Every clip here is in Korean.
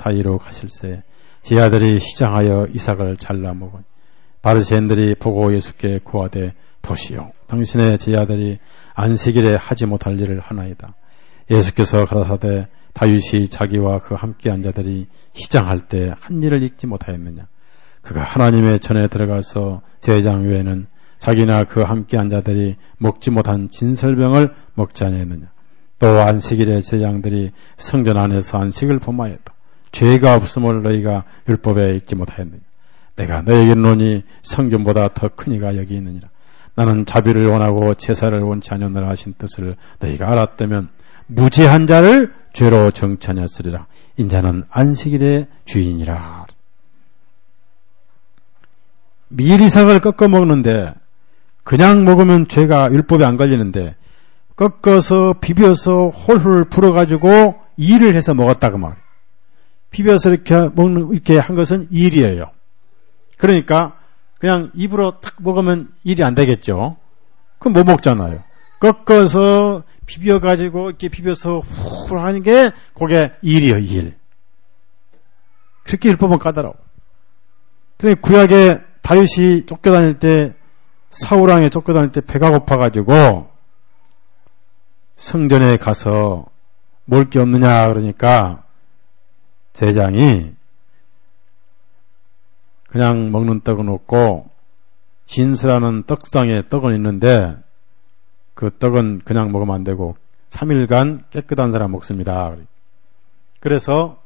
사이로 가실새 제자들이 시장하여 이삭을 잘라 먹으니 바리새인들이 보고 예수께 고하되 보시오 당신의 제자들이 안식일에 하지 못할 일을 하나이다. 예수께서 가라사대 다윗이 자기와 그 함께한 자들이 시장할 때 한 일을 잊지 못하였느냐. 그가 하나님의 전에 들어가서 제장 외에는 자기나 그 함께한 자들이 먹지 못한 진설병을 먹지 아니했느냐. 또 안식일에 제장들이 성전 안에서 안식을 범하였다. 죄가 없음을 너희가 율법에 읽지 못하였느냐. 내가 너에게 이르노니 성전보다 더 큰 이가 여기 있느니라. 나는 자비를 원하고 제사를 원치 아니하노라 하신 뜻을 너희가 알았다면 무죄한 자를 죄로 정치하였으리라. 인자는 안식일의 주인이라. 밀이삭을 꺾어 먹는데 그냥 먹으면 죄가 율법에 안 걸리는데 꺾어서 비벼서 홀홀 불어가지고 일을 해서 먹었다 그 말. 비벼서 이렇게 한 것은 일이에요. 그러니까 그냥 입으로 탁 먹으면 일이 안 되겠죠. 그럼 못 먹잖아요. 꺾어서 비벼가지고 이렇게 비벼서 후 하는 게 그게 일이에요, 일. 그렇게 율법은 까다로워. 그러니까 구약에 다윗이 쫓겨다닐 때 사울왕에 쫓겨다닐 때 배가 고파가지고 성전에 가서 먹을 게 없느냐 그러니까 제장이 그냥 먹는 떡은 없고 진스라는 떡상에 떡은 있는데 그 떡은 그냥 먹으면 안 되고 3일간 깨끗한 사람 먹습니다. 그래서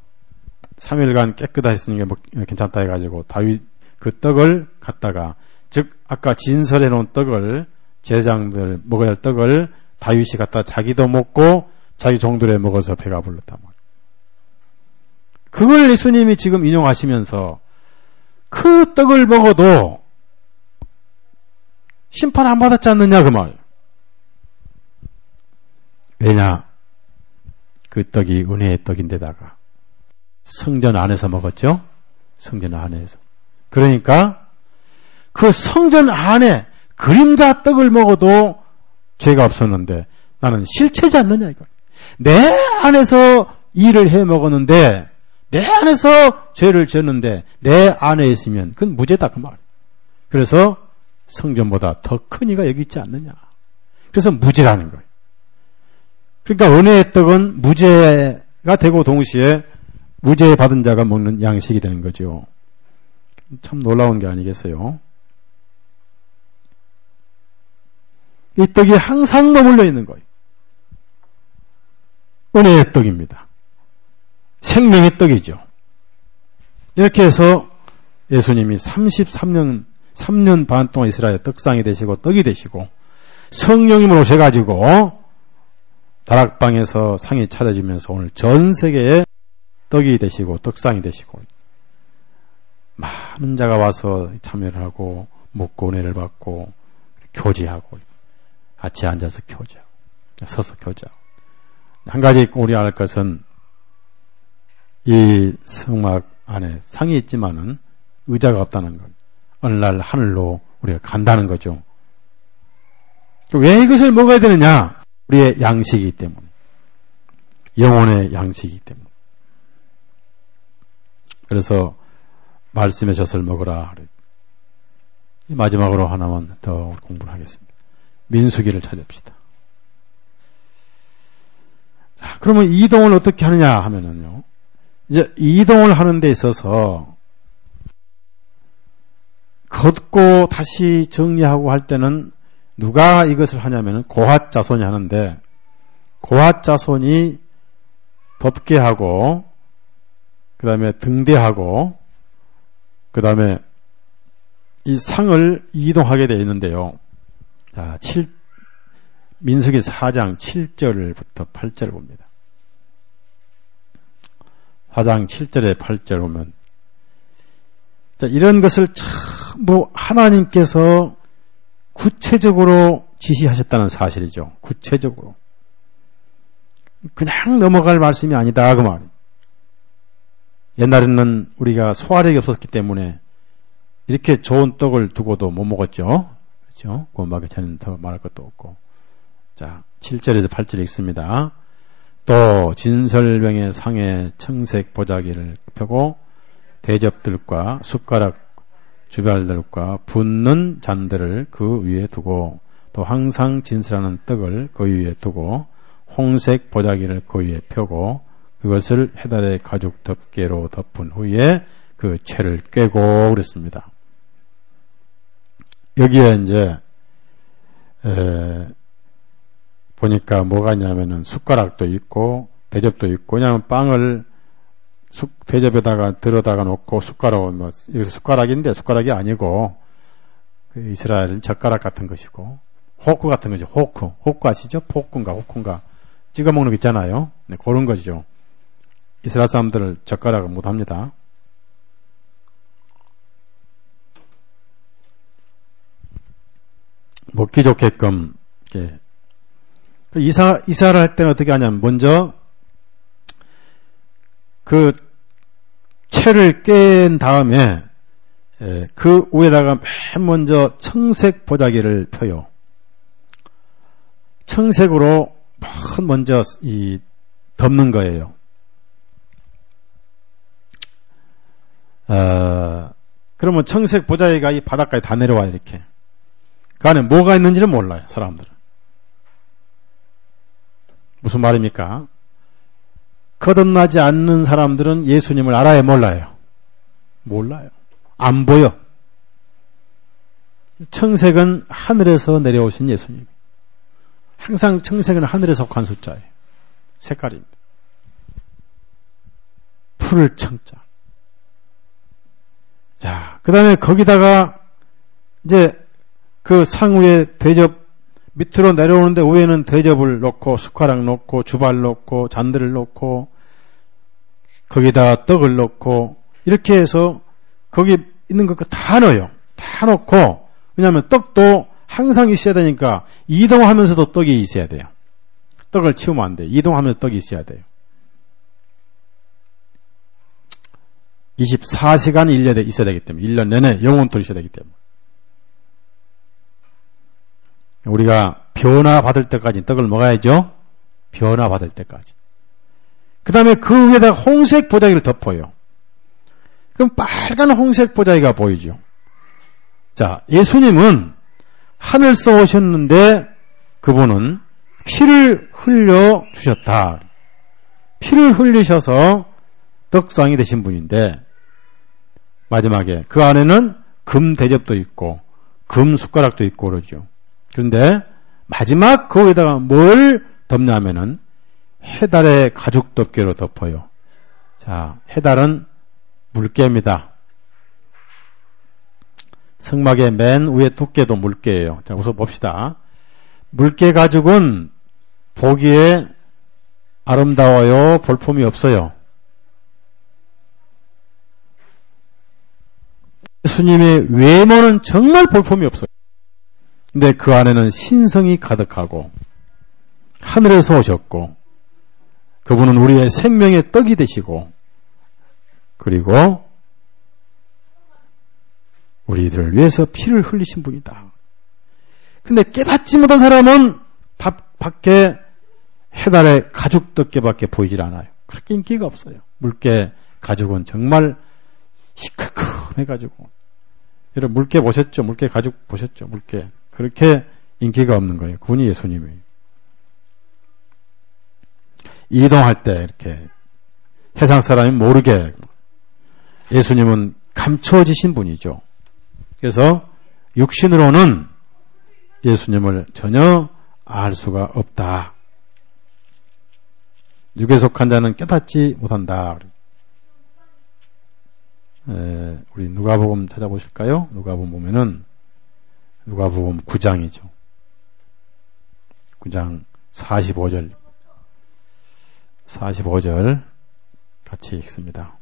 3일간 깨끗하 했으니까 괜찮다 해가지고 다윗 그 떡을 갖다가 즉 아까 진설해 놓은 떡을 제장들 먹어야 할 떡을 다윗이 갖다 자기도 먹고 자기 종들에 먹어서 배가 불렀다. 그걸 예수님이 지금 인용하시면서 그 떡을 먹어도 심판 안 받았지 않느냐 그 말. 왜냐? 그 떡이 은혜의 떡인데다가 성전 안에서 먹었죠? 성전 안에서. 그러니까 그 성전 안에 그림자 떡을 먹어도 죄가 없었는데 나는 실체지 않느냐 이거. 내 안에서 일을 해 먹었는데 내 안에서 죄를 지었는데 내 안에 있으면 그건 무죄다 그 말. 그래서 성전보다 더 큰 이가 여기 있지 않느냐. 그래서 무죄라는 거예요. 그러니까 은혜의 떡은 무죄가 되고 동시에 무죄 받은 자가 먹는 양식이 되는 거죠. 참 놀라운 게 아니겠어요? 이 떡이 항상 머물러 있는 거예요. 은혜의 떡입니다. 생명의 떡이죠. 이렇게 해서 예수님이 3년 반 동안 이스라엘 떡상이 되시고 떡이 되시고 성령님을 오셔가지고 다락방에서 상이 차려지면서 오늘 전 세계에 떡이 되시고 떡상이 되시고 많은 자가 와서 참여를 하고 먹고 은혜를 받고 교제하고 같이 앉아서 교제하고 서서 교제하고 한 가지 우리 알 것은 이 성막 안에 상이 있지만은 의자가 없다는 것. 어느 날 하늘로 우리가 간다는 거죠. 왜 이것을 먹어야 되느냐? 우리의 양식이기 때문에. 영혼의 양식이기 때문에. 그래서 말씀의 젖을 먹으라. 마지막으로 하나만 더 공부를 하겠습니다. 민수기를 찾읍시다. 자, 그러면 이동을 어떻게 하느냐 하면은요. 이제 이동을 하는 데 있어서 걷고 다시 정리하고 할 때는 누가 이것을 하냐면은 고핫 자손이 하는데 고핫 자손이 법궤하고 그 다음에 등대하고 그 다음에 이 상을 이동하게 되어 있는데요. 자, 민수기 4장 7절부터 8절 봅니다. 4장 7절에 8절 보면 자, 이런 것을 참 하나님께서 구체적으로 지시하셨다는 사실이죠. 구체적으로. 그냥 넘어갈 말씀이 아니다 그 말이에요. 옛날에는 우리가 소화력이 없었기 때문에 이렇게 좋은 떡을 두고도 못 먹었죠. 그렇죠? 고막에 저는 더 말할 것도 없고. 자, 7절에서 8절 읽습니다. 또 진설병의 상에 청색 보자기를 펴고 대접들과 숟가락 주별들과 붓는 잔들을 그 위에 두고 또 항상 진설하는 떡을 그 위에 두고 홍색 보자기를 그 위에 펴고 그것을 해달의 가죽 덮개로 덮은 후에 그 채를 꿰고 그랬습니다. 여기에 이제 보니까 뭐가 있냐면은 숟가락도 있고 대접도 있고, 왜냐하면 빵을 대접에다가 들어다가 놓고 숟가락은 뭐 여기서 숟가락인데 숟가락이 아니고 그 이스라엘은 젓가락 같은 것이고 호크 같은 거죠. 호크 아시죠? 호크인가 찍어 먹는 거 있잖아요. 네, 그런 거죠. 이스라엘 사람들을 젓가락을 못 합니다. 먹기 좋게끔 이렇게 이사를 할 때는 어떻게 하냐면 먼저 그 채를 깬 다음에 그 위에다가 맨 먼저 청색 보자기를 펴요. 청색으로 먼저 덮는 거예요. 그러면 청색 보자기가 이 바닥까지 다 내려와요. 이렇게. 그 안에 뭐가 있는지는 몰라요. 사람들은. 무슨 말입니까? 거듭나지 않는 사람들은 예수님을 알아요? 몰라요? 몰라요. 안 보여. 청색은 하늘에서 내려오신 예수님. 항상 청색은 하늘에 속한 숫자예요. 색깔입니다. 푸를 청자. 자, 그 다음에 거기다가 이제 그 상위에 대접 밑으로 내려오는데 위에는 대접을 놓고 숟가락 놓고 주발 놓고 잔들을 놓고 거기다가 떡을 놓고 이렇게 해서 거기 있는 것 다 넣어요. 다 놓고, 왜냐하면 떡도 항상 있어야 되니까 이동하면서도 떡이 있어야 돼요. 떡을 치우면 안 돼요. 이동하면서 떡이 있어야 돼요. 24시간 1년에 있어야 되기 때문에 1년 내내 영원토록 있어야 되기 때문에 우리가 변화받을 때까지 떡을 먹어야죠. 변화받을 때까지. 그 다음에 그 위에다가 홍색 보자기를 덮어요. 그럼 빨간 홍색 보자기가 보이죠. 자, 예수님은 하늘서 오셨는데 그분은 피를 흘려 주셨다. 피를 흘리셔서 떡상이 되신 분인데 마지막에 그 안에는 금 대접도 있고 금 숟가락도 있고 그러죠. 그런데 마지막 그 위에다가 뭘 덮냐면은 해달의 가죽 덮개로 덮어요. 자, 해달은 물개입니다. 성막의 맨 위에 두께도 물개예요. 자, 우선 봅시다. 물개 가죽은 보기에 아름다워요? 볼품이 없어요? 예수님의 외모는 정말 볼품이 없어요. 근데 그 안에는 신성이 가득하고 하늘에서 오셨고 그분은 우리의 생명의 떡이 되시고 그리고 우리들을 위해서 피를 흘리신 분이다. 근데 깨닫지 못한 사람은 밖에 해달의 가죽 덮개밖에 보이질 않아요. 그렇게 인기가 없어요. 물개 가죽은 정말 시큰해가지고 여러분 물개 보셨죠? 물개 가죽 보셨죠? 물개 그렇게 인기가 없는 거예요. 그분이 예수님이에요. 이동할 때 이렇게 세상 사람이 모르게 예수님은 감춰지신 분이죠. 그래서 육신으로는 예수님을 전혀 알 수가 없다. 육에 속한 자는 깨닫지 못한다. 우리 누가복음 찾아보실까요? 누가복음 보면은 누가복음 9장이죠. 9장 45절 같이 읽습니다.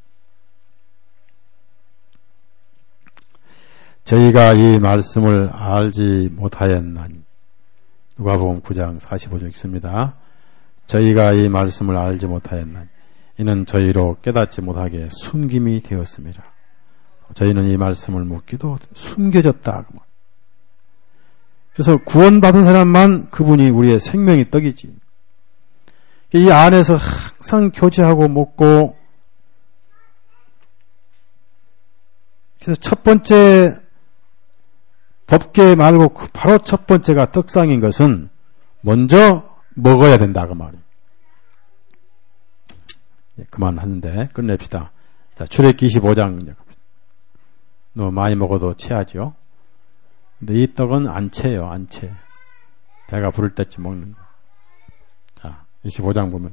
저희가 이 말씀을 알지 못하였나니 누가복음 9장 45절 읽습니다. 저희가 이 말씀을 알지 못하였나니 이는 저희로 깨닫지 못하게 숨김이 되었습니다. 저희는 이 말씀을 묻기도 숨겨졌다. 그래서 구원받은 사람만 그분이 우리의 생명의 떡이지. 이 안에서 항상 교제하고 먹고, 그래서 첫 번째 법계 말고 바로 첫 번째가 떡상인 것은 먼저 먹어야 된다 그 말이에요. 그만하는데 끝냅시다. 자, 출애굽기 25장. 너무 많이 먹어도 체하죠. 근데 이 떡은 안 채요, 안 채. 배가 부를 때쯤 먹는 거. 자, 25장 보면,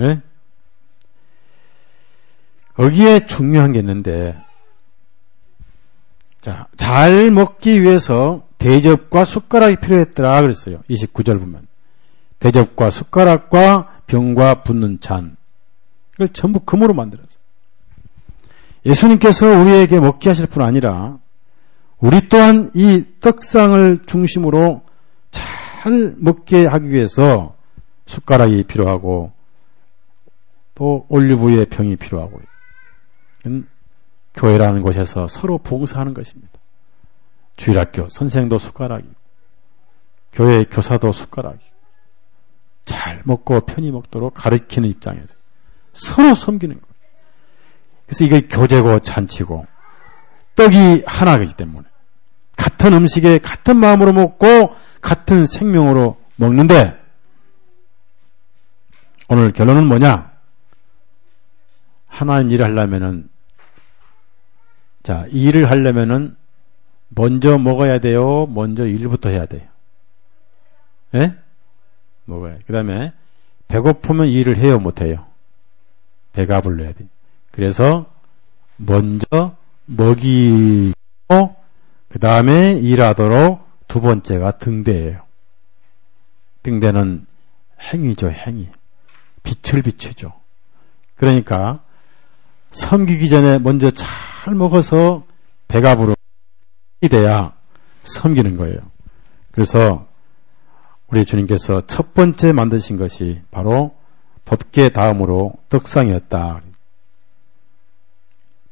예? 거기에 중요한 게 있는데, 자, 잘 먹기 위해서 대접과 숟가락이 필요했더라 그랬어요. 29절 보면. 대접과 숟가락과 병과 붓는 잔. 이걸 전부 금으로 만들었어요. 예수님께서 우리에게 먹게 하실 뿐 아니라 우리 또한 이 떡상을 중심으로 잘 먹게 하기 위해서 숟가락이 필요하고 또 올리브유의 병이 필요하고 교회라는 곳에서 서로 봉사하는 것입니다. 주일학교 선생도 숟가락이고 교회 교사도 숟가락이고 잘 먹고 편히 먹도록 가르치는 입장에서 서로 섬기는 거예요. 그래서 이게 교제고 잔치고 떡이 하나이기 때문에 같은 음식에 같은 마음으로 먹고 같은 생명으로 먹는데 오늘 결론은 뭐냐? 하나님 일을 하려면은 자, 이 일을 하려면은 먼저 먹어야 돼요? 먼저 일부터 해야 돼요? 예? 먹어야 돼요. 그 다음에 배고프면 일을 해요? 못해요? 배가 불러야 돼요. 그래서 먼저 먹이고 그 다음에 일하도록 두 번째가 등대예요. 등대는 행위죠, 행위. 빛을 비추죠. 그러니까 섬기기 전에 먼저 잘 먹어서 배가 부르게 돼야 섬기는 거예요. 그래서 우리 주님께서 첫 번째 만드신 것이 바로 법궤 다음으로 떡상이었다.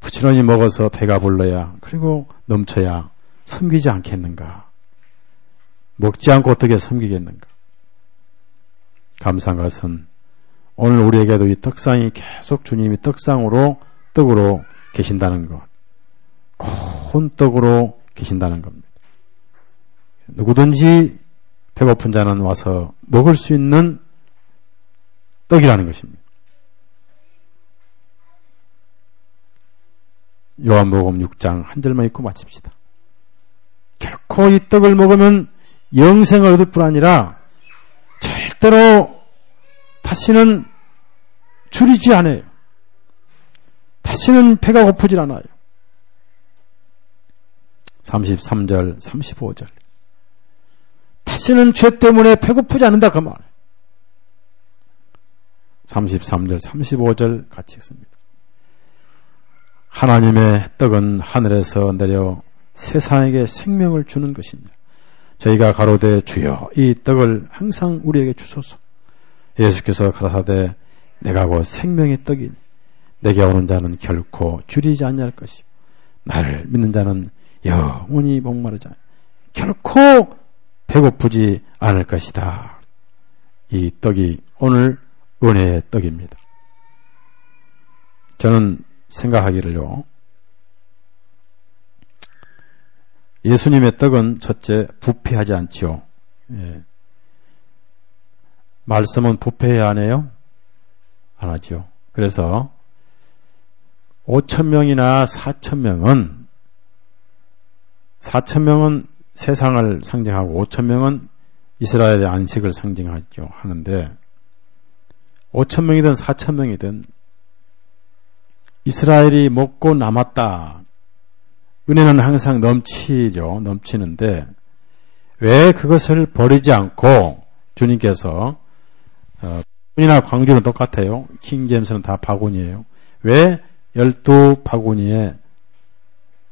부지런히 먹어서 배가 불러야 그리고 넘쳐야 섬기지 않겠는가. 먹지 않고 어떻게 섬기겠는가. 감사한 것은 오늘 우리에게도 이 떡상이 계속 주님이 떡상으로 떡으로 계신다는 것. 고운 떡으로 계신다는 겁니다. 누구든지 배고픈 자는 와서 먹을 수 있는 떡이라는 것입니다. 요한복음 6장 한 절만 읽고 마칩시다. 결코 이 떡을 먹으면 영생을 얻을 뿐 아니라 절대로 다시는 줄이지 않아요. 다시는 배가 고프질 않아요. 33절, 35절. 다시는 죄 때문에 배고프지 않는다 그 말. 33절, 35절 같이 읽습니다. 하나님의 떡은 하늘에서 내려 세상에게 생명을 주는 것이냐. 저희가 가로되 주여 이 떡을 항상 우리에게 주소서. 예수께서 가라사대 내가 곧 생명의 떡이니 내게 오는 자는 결코 줄이지 아니할 것이요 나를 믿는 자는 영원히 목마르지 않아 결코 배고프지 않을 것이다. 이 떡이 오늘 은혜의 떡입니다. 저는 생각하기를요. 예수님의 떡은 첫째 부패하지 않지요. 예. 말씀은 부패해야 하네요? 안 하지요. 그래서 5,000명이나 4,000명은 4,000명은 세상을 상징하고 5,000명은 이스라엘의 안식을 상징하죠. 하는데 5,000명이든 4,000명이든 이스라엘이 먹고 남았다. 은혜는 항상 넘치죠. 넘치는데 왜 그것을 버리지 않고 주님께서 바구니나 광주는 똑같아요. 킹제임스는 다 바구니예요. 왜 12바구니에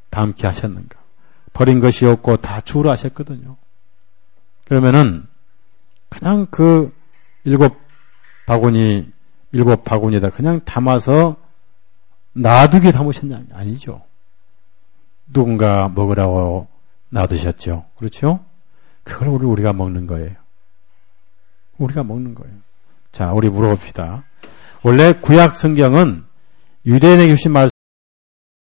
담게 하셨는가? 버린 것이 없고 다 주우라 하셨거든요. 그러면은 그냥 그 7바구니에다 그냥 담아서 놔두게 담으셨냐? 아니죠. 누군가 먹으라고 놔두셨죠. 그렇죠? 그걸 우리가 먹는 거예요. 우리가 먹는 거예요. 자, 우리 물어봅시다. 원래 구약 성경은 유대인에게 주신 말씀